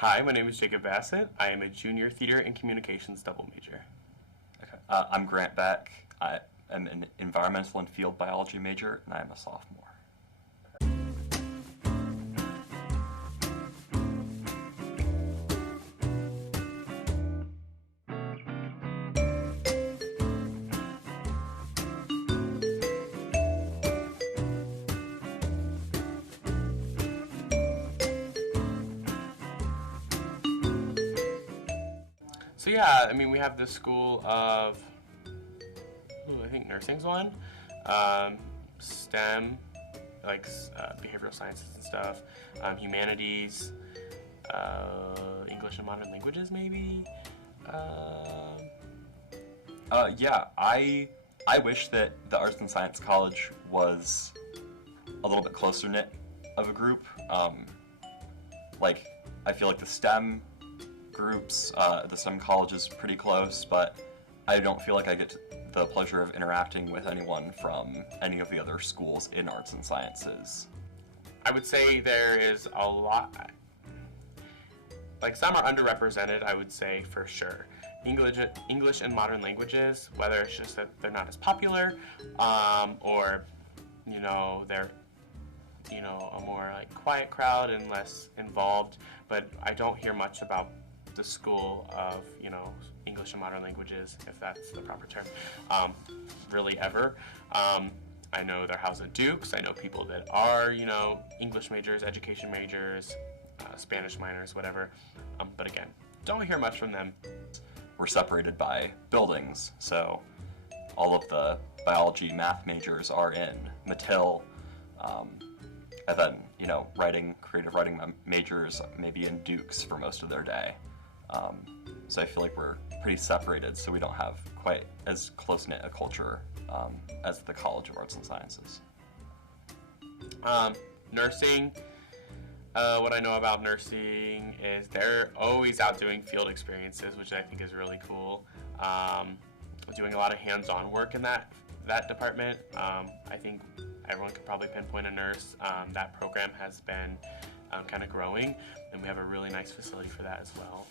Hi, my name is Jacob Bassett. I am a junior theater and communications double major. Okay. I'm Grant Beck. I am an environmental and field biology major, and I am a sophomore. So yeah, I mean, we have this school of, I think nursing's one, STEM, like behavioral sciences and stuff, humanities, English and modern languages maybe. Yeah, I wish that the Arts and Science College was a little bit closer knit of a group. I feel like the STEM groups, the STEM college is pretty close, but I don't feel like I get the pleasure of interacting with anyone from any of the other schools in arts and sciences. I would say there is a lot, like some are underrepresented, I would say for sure. English and modern languages, whether it's just that they're not as popular, or they're a more like quiet crowd and less involved, but I don't hear much about the school of English and modern languages, if that's the proper term, really ever. I know they're housed at Duke's. I know people that are English majors, education majors, Spanish minors, whatever, but again, don't hear much from them. We're separated by buildings, so all of the biology, math majors are in Mattil, and then creative writing majors maybe in Duke's for most of their day. So I feel like we're pretty separated, so we don't have quite as close-knit a culture as the College of Arts and Sciences. Nursing, what I know about nursing is they're always out doing field experiences, which I think is really cool. Doing a lot of hands-on work in that department. I think everyone could probably pinpoint a nurse. That program has been kind of growing, and we have a really nice facility for that as well.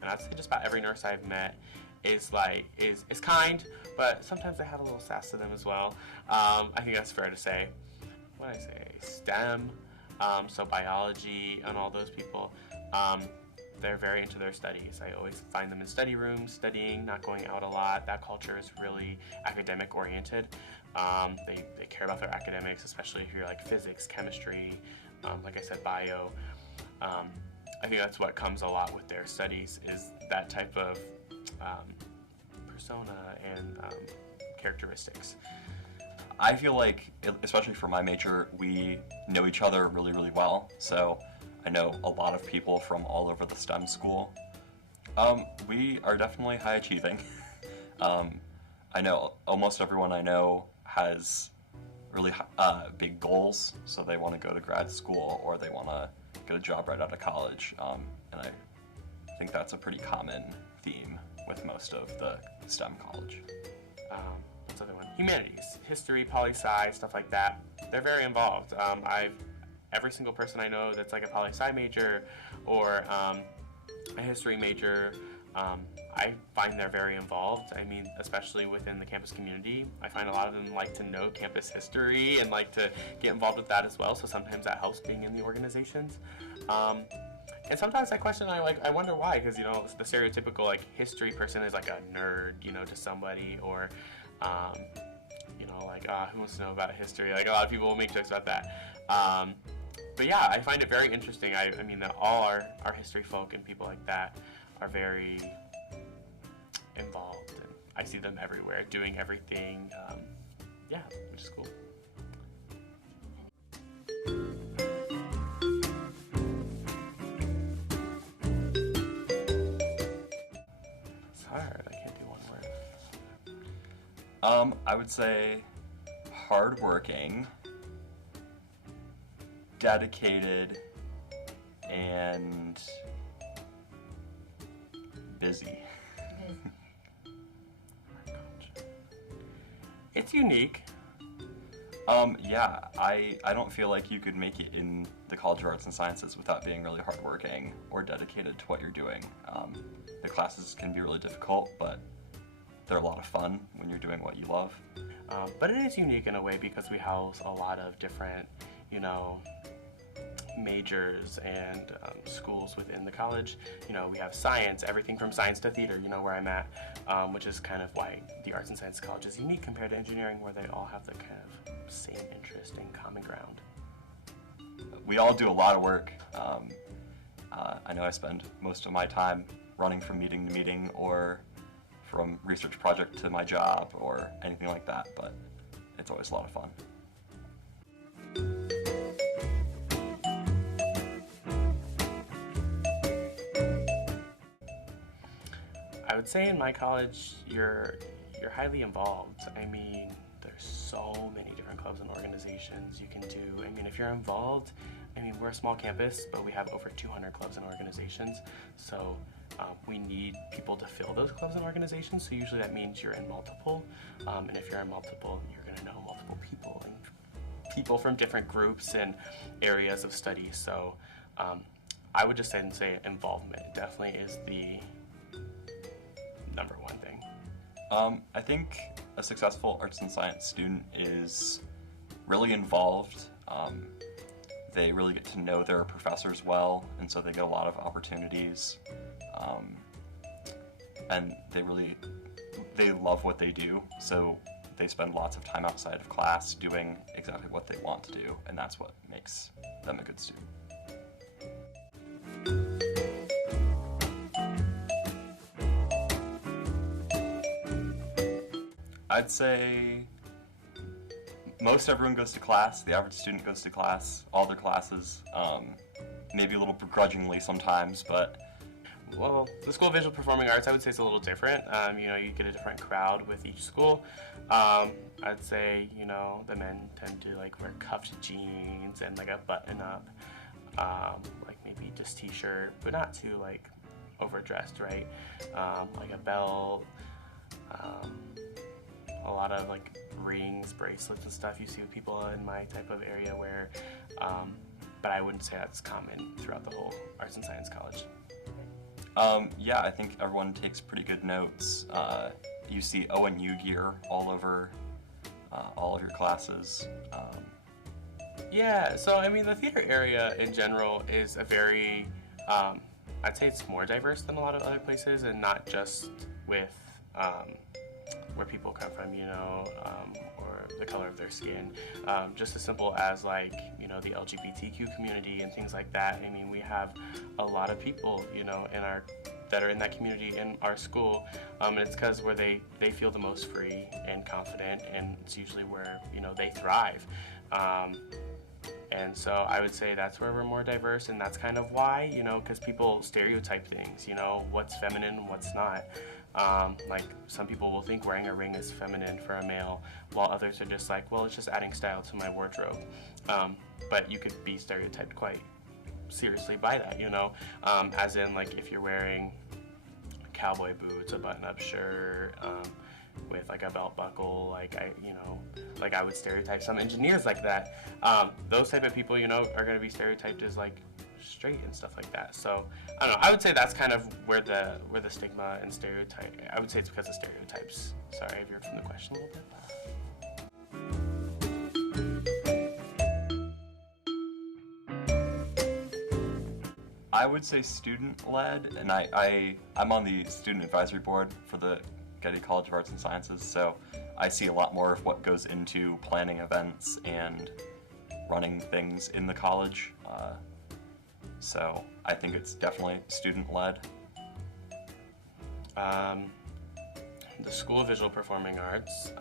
And I'd say just about every nurse I've met is kind, but sometimes they have a little sass to them as well. I think that's fair to say. What did I say? STEM, so biology and all those people, they're very into their studies. I always find them in study rooms, studying, not going out a lot. That culture is really academic oriented. They care about their academics, especially if you're like physics, chemistry, like I said, bio. I think that's what comes a lot with their studies, is that type of persona and characteristics. I feel like, especially for my major, we know each other really, really well. So I know a lot of people from all over the STEM school. We are definitely high achieving. I know almost everyone I know has really big goals, so they want to go to grad school or they want to get a job right out of college, and I think that's a pretty common theme with most of the STEM college. What's the other one? Humanities, history, poli-sci, stuff like that. They're very involved. Every single person I know that's like a poli-sci major or a history major, I find they're very involved. I mean, especially within the campus community. I find a lot of them like to know campus history and like to get involved with that as well, so sometimes that helps being in the organizations. And sometimes I question, I wonder why, because the stereotypical like history person is like a nerd, to somebody, or who wants to know about history? Like a lot of people will make jokes about that. But yeah, I find it very interesting. I mean that all our history folk and people like that are very involved, and I see them everywhere doing everything, which is cool. It's hard, I can't do one word. I would say hardworking, dedicated, and busy. It's unique. Yeah, I don't feel like you could make it in the College of Arts and Sciences without being really hardworking or dedicated to what you're doing. The classes can be really difficult, but they're a lot of fun when you're doing what you love. But it is unique in a way because we house a lot of different, you know, majors and schools within the college. You know, we have science, everything from science to theater, you know, where I'm at, which is kind of why the Arts and Science College is unique compared to engineering, where they all have the kind of same interest and common ground. We all do a lot of work. I know I spend most of my time running from meeting to meeting or from research project to my job or anything like that, but it's always a lot of fun. I would say in my college, you're highly involved. I mean, there's so many different clubs and organizations you can do. I mean, if you're involved, I mean, we're a small campus, but we have over 200 clubs and organizations. So we need people to fill those clubs and organizations. So usually that means you're in multiple. And if you're in multiple, you're going to know multiple people and people from different groups and areas of study. So I would just say involvement definitely is the number one thing. I think a successful arts and science student is really involved. They really get to know their professors well, and so they get a lot of opportunities. And they love what they do, so they spend lots of time outside of class doing exactly what they want to do, and that's what makes them a good student. I'd say most everyone goes to class. The average student goes to class, all their classes, maybe a little begrudgingly sometimes, but... Well, the School of Visual Performing Arts, I would say, is a little different. You know, you get a different crowd with each school. I'd say, you know, the men tend to like wear cuffed jeans and like a button up, like maybe just t-shirt, but not too like overdressed, right? Like a belt, a lot of like rings, bracelets and stuff you see with people in my type of area wear, but I wouldn't say that's common throughout the whole Arts and Science College. Yeah, I think everyone takes pretty good notes. You see ONU gear all over all of your classes. Yeah, so I mean the theater area in general is a very, I'd say it's more diverse than a lot of other places, and not just with where people come from, you know, or the color of their skin. Just as simple as like, you know, the LGBTQ community and things like that. I mean, we have a lot of people, you know, that are in that community in our school, and it's because where they feel the most free and confident, and it's usually where, you know, they thrive. And so I would say that's where we're more diverse, and that's kind of why, you know, because people stereotype things, you know, what's feminine and what's not. Like some people will think wearing a ring is feminine for a male, while others are just like, well, it's just adding style to my wardrobe. But you could be stereotyped quite seriously by that, you know, as in like if you're wearing cowboy boots, a button-up shirt, with like a belt buckle, like I would stereotype some engineers like that. Those type of people, you know, are going to be stereotyped as like straight and stuff like that. So I don't know. I would say that's kind of where the stigma and stereotype. I would say it's because of stereotypes. Sorry, I veered from the question a little bit. I would say student-led, and I'm on the student advisory board for the Getty College of Arts and Sciences, so I see a lot more of what goes into planning events and running things in the college. So I think it's definitely student-led. The School of Visual Performing Arts,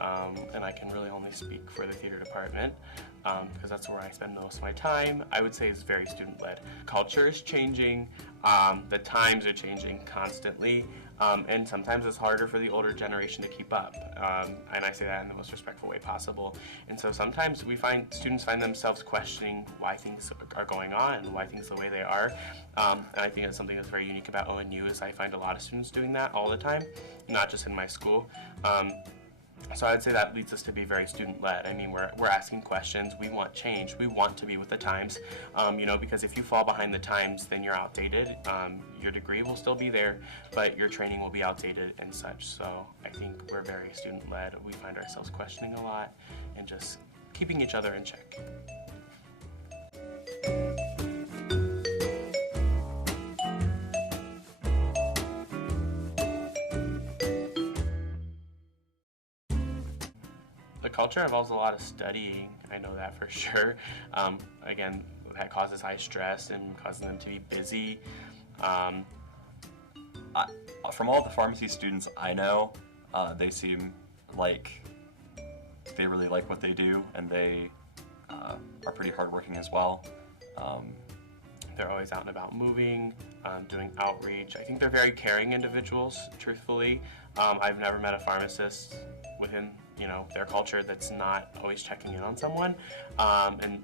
and I can really only speak for the theater department because that's where I spend most of my time, I would say is very student-led. Culture is changing, the times are changing constantly, and sometimes it's harder for the older generation to keep up, and I say that in the most respectful way possible. And so sometimes students find themselves questioning why things are going on and why things are the way they are, and I think that's something that's very unique about ONU is I find a lot of students doing that all the time, not just in my school. So I'd say that leads us to be very student-led. I mean, we're asking questions. We want change. We want to be with the times, because if you fall behind the times, then you're outdated. Your degree will still be there, but your training will be outdated and such. So I think we're very student-led. We find ourselves questioning a lot and just keeping each other in check. The culture involves a lot of studying, I know that for sure. Again, that causes high stress and causes them to be busy. From all the pharmacy students I know, they seem like they really like what they do, and they are pretty hardworking as well. They're always out and about moving, doing outreach. I think they're very caring individuals, truthfully. I've never met a pharmacist within their culture that's not always checking in on someone, and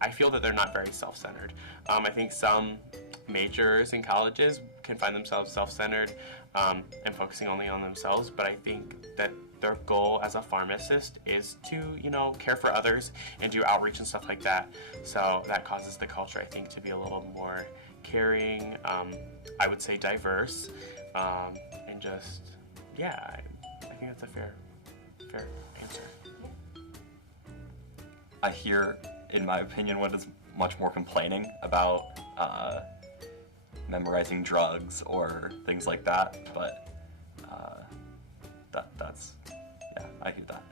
I feel that they're not very self-centered. I think some majors in colleges can find themselves self-centered and focusing only on themselves, but I think that their goal as a pharmacist is to care for others and do outreach and stuff like that. So that causes the culture, I think, to be a little more caring, I would say diverse, and just I think that's a fair answer. I hear, in my opinion, what is much more complaining about memorizing drugs or things like that, but that's I hear that.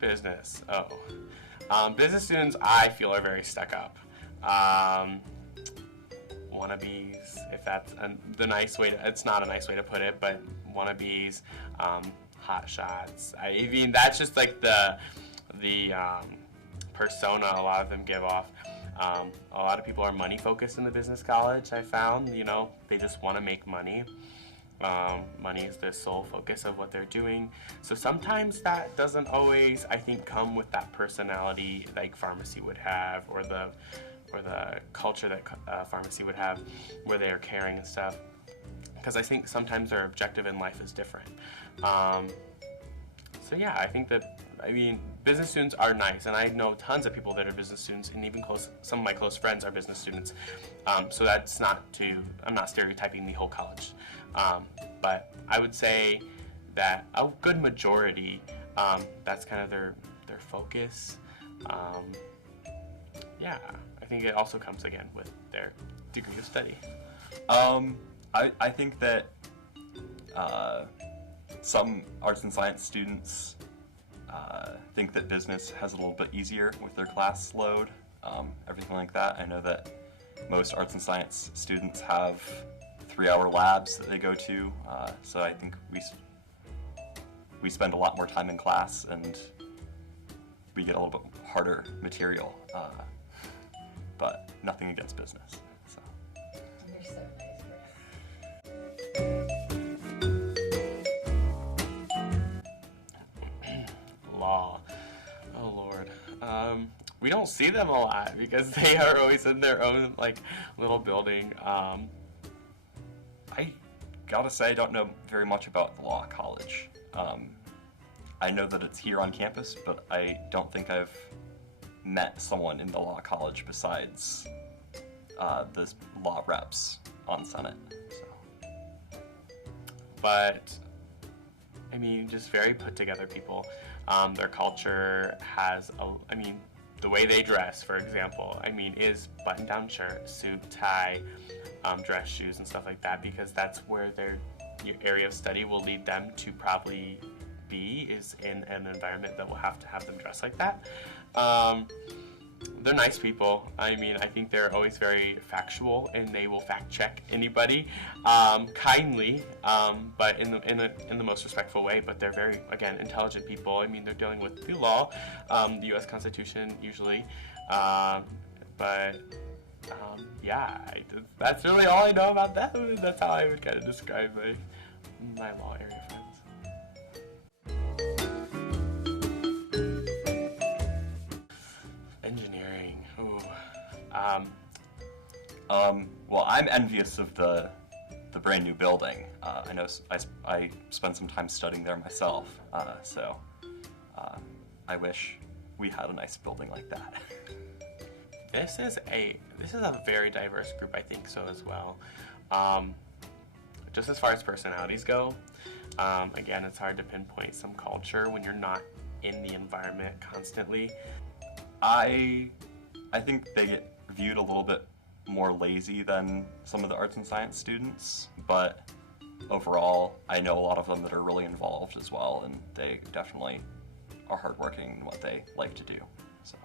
Business. Business students, I feel, are very stuck up. Wannabes, if that's the nice way to, it's not a nice way to put it, but wannabes, hot shots. I mean, that's just like the persona a lot of them give off. A lot of people are money focused in the business college, I found. They just want to make money. Money is the sole focus of what they're doing. So sometimes that doesn't always, I think, come with that personality like pharmacy would have, or the culture that pharmacy would have, where they are caring and stuff. Because I think sometimes their objective in life is different. I think that, business students are nice, and I know tons of people that are business students, and even some of my close friends are business students. So that's I'm not stereotyping the whole college. But I would say that a good majority, that's kind of their focus. I think it also comes again with their degree of study. I think that some arts and science students think that business has a little bit easier with their class load, everything like that. I know that most arts and science students have 3-hour labs that they go to, so I think we spend a lot more time in class, and we get a little bit harder material, but nothing against business. So. You're so nice, Brett. Law. Oh Lord. We don't see them a lot because they are always in their own little building. I gotta say, I don't know very much about the law college. I know that it's here on campus, but I don't think I've met someone in the law college besides the law reps on Senate. So. But just very put together people. Their culture has the way they dress, for example, is button-down shirt, suit, tie, dress shoes and stuff like that, because that's where their area of study will lead them to probably be, is in an environment that will have to have them dress like that. They're nice people. I think they're always very factual, and they will fact check anybody kindly, but in the most respectful way. But they're very, again, intelligent people. They're dealing with the law, the U.S. Constitution usually, that's really all I know about them. That's how I would kind of describe my law area friends. Engineering. Ooh. Well, I'm envious of the brand new building. I know I spent some time studying there myself, so I wish we had a nice building like that. This is a very diverse group, I think so as well. Just as far as personalities go, again, it's hard to pinpoint some culture when you're not in the environment constantly. I think they get viewed a little bit more lazy than some of the arts and science students, but overall, I know a lot of them that are really involved as well, and they definitely are hardworking in what they like to do. So,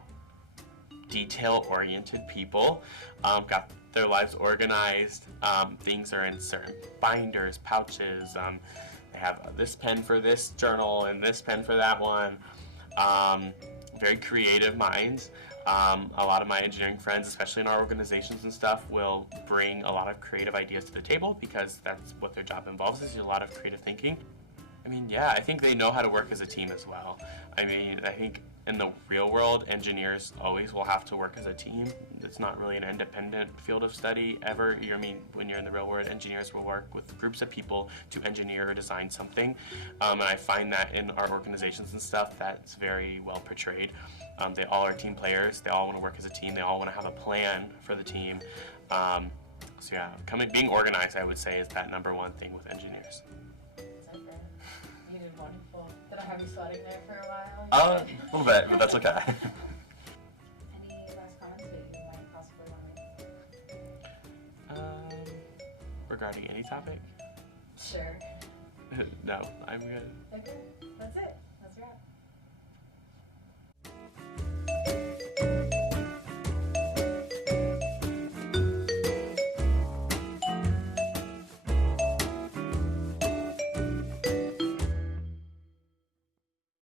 Detail-oriented people, got their lives organized. Things are in certain binders, pouches. They have this pen for this journal and this pen for that one. Very creative minds. A lot of my engineering friends, especially in our organizations and stuff, will bring a lot of creative ideas to the table because that's what their job involves, is a lot of creative thinking. I mean, yeah, I think they know how to work as a team as well. I mean, I think in the real world, engineers always will have to work as a team. It's not really an independent field of study ever. I mean, when you're in the real world, engineers will work with groups of people to engineer or design something. And I find that in our organizations and stuff, that's very well portrayed. They all are team players. They all want to work as a team. They all want to have a plan for the team. So yeah, being organized, I would say, is that number one thing with engineers. You did wonderful. Did I have you sweating there for a while? a little bit, but that's okay. Any last comments that you might possibly want to make? Regarding any topic? Sure. No, I'm good. Okay, that's it. That's a wrap.